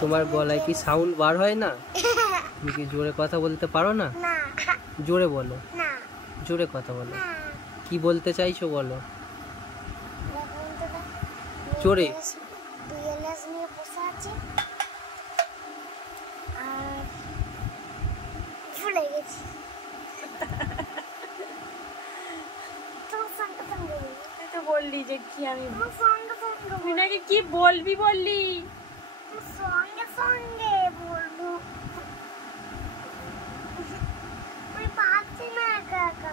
তোমার গলায় কি সাউন্ড বার হয় না? তুমি কি জোরে কথা বলতে পারো না? জোরে বলো, জোরে কথা বলো। কি বলতে চাইছো বলো জোরে। তুই তো বললি যে কি আমি তুই নাকি কি বলবি বললি সঙ্গে সঙ্গে বলবো। আমি পারছি না একা একা।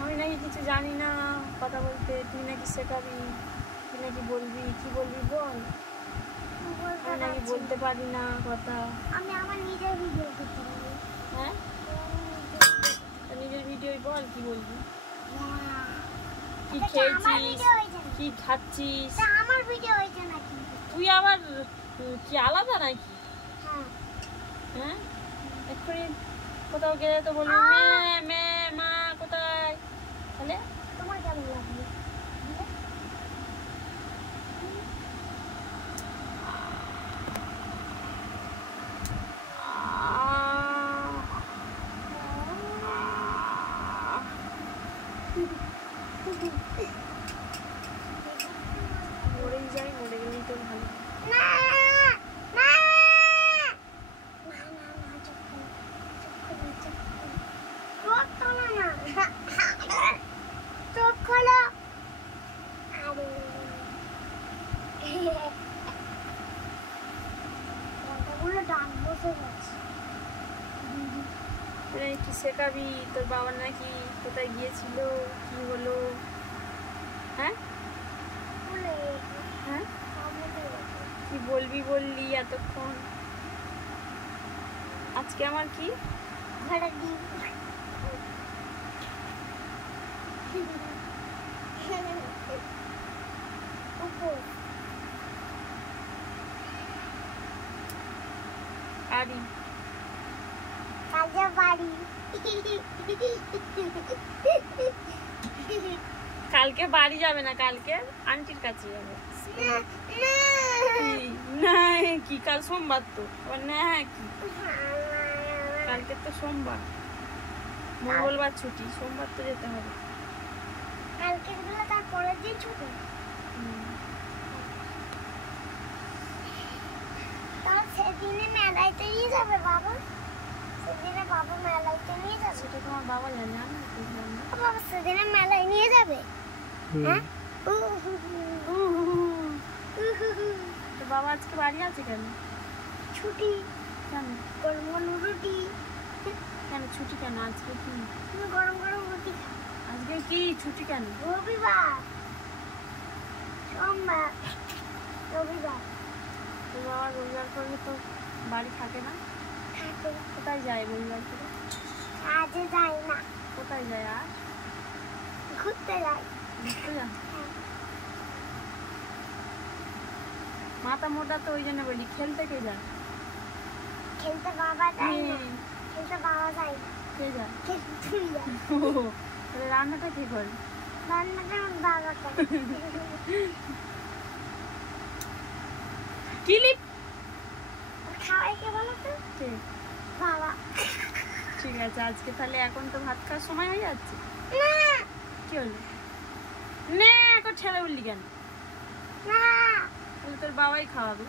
আমি নাকি কিছু জানি না কথা বলতে, তুই নাকি শেখাবি, তুই নাকি বলবি, কি বলবি বল। আমি নাকি বলতে পারি না কথা। আমি আমার নিজের ভিডিও করতে পারি। হ্যাঁ নিজের ভিডিও বল, কি বলবি, কি খেয়েছিস, কি খাচ্ছিস। আমার ভিডিও হয়েছে নাকি? তুই আবার কি আলাদা নাকি? হ্যাঁ হ্যাঁ এক্ষুনি কোথাও গেলে তো বলবি মে মা কোথায়, তাহলে তোমার কেমন লাগবে? মরেই যাই, মরে গেলেই তো ভালো। কি শেখাবি? তোর বাবা নাকি কোথায় গিয়েছিল, কি হলো? হ্যাঁ হ্যাঁ কি বলবি বললি এতক্ষণ? আজকে আমার কি আরি কালকে বাড়ি যাবে না, কালকে আন্টির কাছে যাবে। না কি কাল সোমবার তো না কি কালকে তো সোমবার, মঙ্গলবার ছুটি, সোমবার তো যেতে হবে। কালকে গুলো তারপরের দিন ছুটি। তাহলে সেদিনে মেলাইতে নিয়ে যাবে বাবা? সেদিনে বাবা মেলাইতে নিয়ে যাবে? সেটা তোমার বাবা জানে, আমি বুঝলাম না। বাবা সেদিনে মেলায় নিয়ে যাবে? হ্যাঁ তো বাবা আজকে বাড়ি আছে কেন? ছুটি। কেন গরম গরম রুটি। কেন ছুটি কেন? আজকে কি তুমি গরম গরম রুটি খাও। আজকে কি ছুটি কেন? রবিবার, সোমবার, রবিবার। তো বাবা রবিবার করলে তো বাড়ি থাকে না? থাকে। কোথায় যায় রবিবার করে? কাজে যাই না। কোথায় যায়? আর ঘুরতে যাই। ঘুরতে যায়? মাথা মোটা তো ওই জন্য বলি, খেলতে কে যায়? খেলতে বাবা যায় না। খেলতে বাবা যায় না। কে যায়? খেলতে তুই যাই। তাহলে রান্নাটা কে করে? রান্নাটা আমার বাবা করে। ক্লিপ খাওয়াই কে বলো তো? কে? বাবা। ঠিক আছে, আজকে তাহলে এখন তো ভাত খাওয়ার সময় হয়ে যাচ্ছে। না কি হলো? না এখন ঠেলে বললি কেন? না তাহলে তোর বাবাই খাওয়াবে।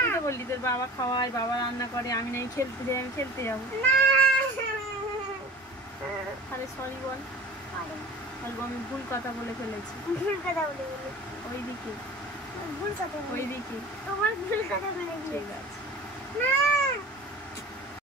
তুই তো বললি তোর বাবা খাওয়ায়, বাবা রান্না করে, আমি নাই খেলতে যাই, আমি খেলতে যাবো। আরে সরি বল, বলবো আমি ভুল কথা বলে ফেলেছি। ভুল কথা বলে বলে ওইদিকে ভুল কথা বলে ওইদিকে তোমার ভুল কথা বলে ঠিক আছে। না